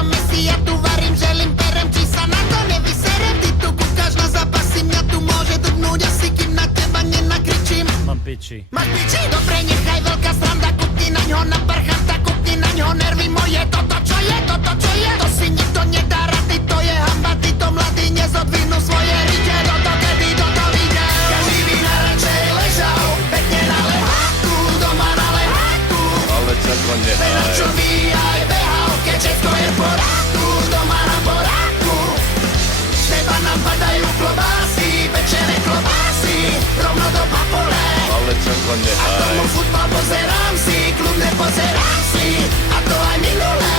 ňom Messi, ja tu varím, želím, berem, či sa na to nevyserem. Ty tu kúkaš na zápasy, mňa tu môže drbnúť asi, kým na teba nenakričím. Mám piči. Máš piči? Dobre, nechaj veľká sranda, kúpni na ňo na parchanta, kúpni na ňo nervy moje. Toto čo je, toto čo je, to si nikto nedá rady, to je hamba, títo mladí nezodvinú svoje rite. Toto kedy toto vyjde? Každý by najradšej ležal, pekne na leháku, doma na leháku. Ale čako nehaj. Čo by aj behal, keď všetko je v poráku, doma na poráku. Z teba nám padajú klobásy, pečené klobásy, rovno do papole. Ale čako A nehaj. tomu futbal pozerám si, kľudne pozerám si. A to aj minulé.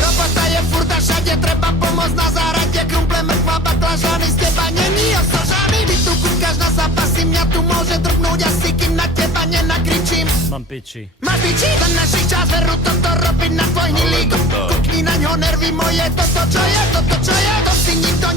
Robota je furt a všade, treba pomôcť na záhrade. Krumple, mrkva, baklažany, z teba není osožaný. Ty tu kúkaš na zápasy, mňa tu môže drbnúť asi, kým na teba nenakričím. Mám piči. Máš piči? Za našich čas veru toto robiť na tvoj hnilý. Kúkni na ňo nervy moje, toto čo je, to si nikto